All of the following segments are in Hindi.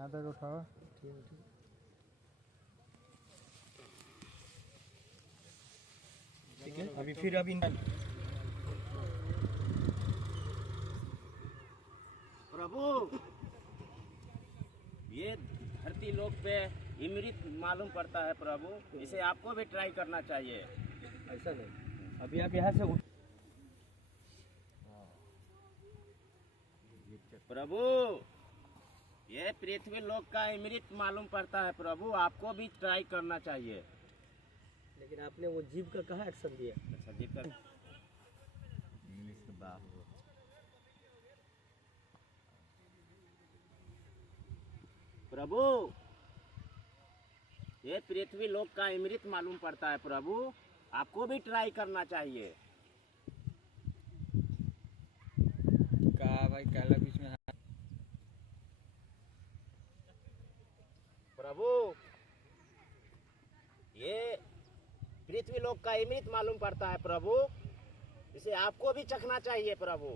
यहाँ तक उठाओ। ठीक है, अभी फिर अभी प्रभु ये धरती लोक पे अमृत मालूम पड़ता है प्रभु, इसे आपको भी ट्राई करना चाहिए। ऐसा नहीं, अभी आप यहाँ से उठ। प्रभु ये पृथ्वी लोक का अमृत मालूम पड़ता है प्रभु, आपको भी ट्राई करना चाहिए। लेकिन आपने वो जीव का कहाँ एक्शन दिया? अच्छा जी कर इंग्लिश के बात प्रभु ये पृथ्वी लोक का अमृत मालूम पड़ता है प्रभु, आपको भी ट्राई करना चाहिए। का भाई काला बीच में प्रभु ये पृथ्वी लोक का अमृत मालूम पड़ता है प्रभु, इसे आपको भी चखना चाहिए प्रभु।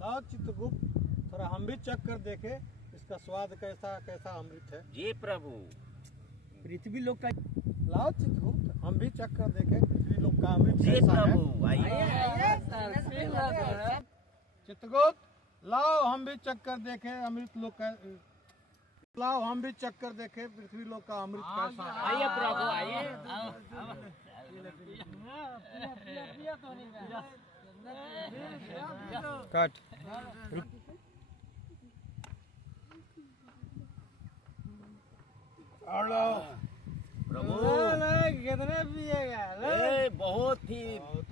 लाओ चित्रगुप्त, थोड़ा हम भी चख कर देखे इसका स्वाद कैसा कैसा अमृत है। जी प्रभु। पृथ्वी लोक का। लाओ चित्रगुप्त, हम भी चख कर देखे पृथ्वी लोक का अमृत जी कैसा है। प्रभु आइए। चित्रगुप्त लाओ हम भी चख कर देखे अमृत लोक का। लाओ हम भी चख कर देखे पृथ्वी लोक का अमृत कैसा है। आइए प्रभु आइए। कट। प्रभु कितने पिएगा? ये बहुत ही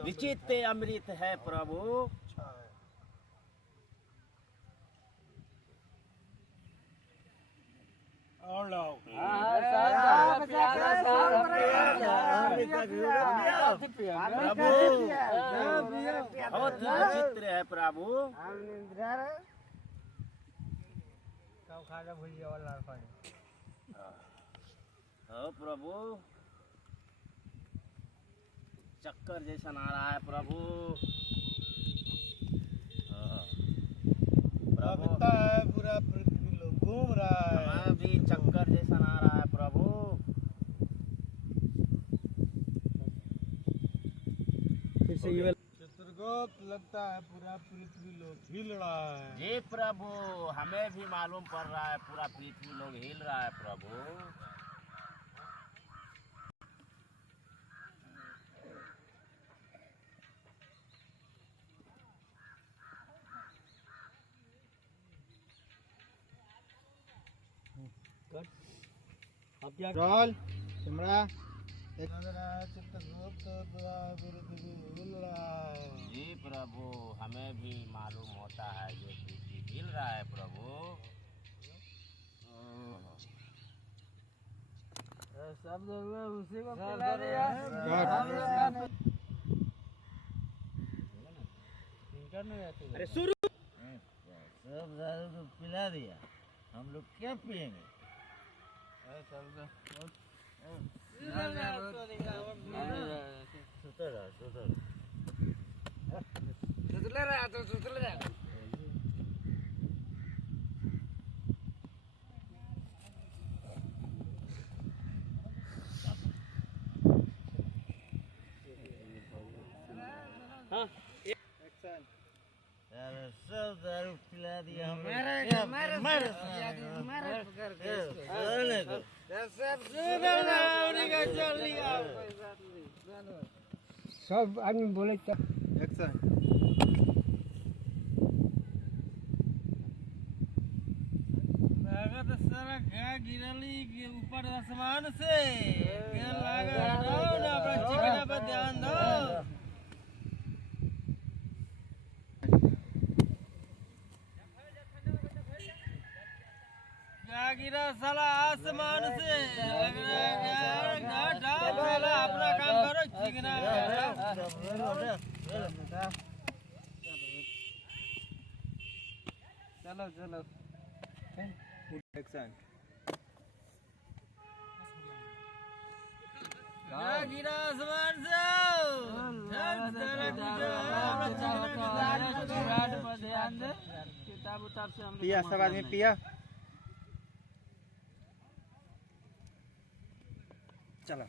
विचित्र अमृत है प्रभु। और लाओ। प्रभु बहुत ही विचित्र है प्रभु। हाँ प्रभु चक्कर जैसा आ रहा है प्रभु। प्रभु लगता है पूरा पृथ्वी लोक घूम रहा है। हमें भी चक्कर जैसा आ रहा है प्रभु। फिर से ये चित्रगुप्त लगता है पूरा पृथ्वी लोक हिल रहा है। जी प्रभु हमें भी मालूम पड़ रहा है पूरा पृथ्वी लोग हिल रहा है प्रभु। अब क्या? Roll camera. लग रहा है चित्रगुप्त पूरा पृथ्वी हिल रहा है। जी प्रभु हमें भी मालूम होता है ये पृथ्वी हिल रहा है प्रभु। सब लोग उसी को पिला दिया। अरे शुरू। सब दारू तो पिला दिया, हम लोग क्या पिएंगे? सब दारू पिला दिया हम सब आदमी बोले एक्शन। लागत सारा घा गिरली के ऊपर आसमान से क्या लगा दो ना अपना चिकना पर ध्यान दो। क्या गिरा साला आसमान से? लग रहा है यार घाटा साला अपना काम करो चिकना। चलो चलो एक्शन। क्या गिरा आसमान से? ध्यान दे, किताब उताब से हम पिया सब आदमी पिया। चलो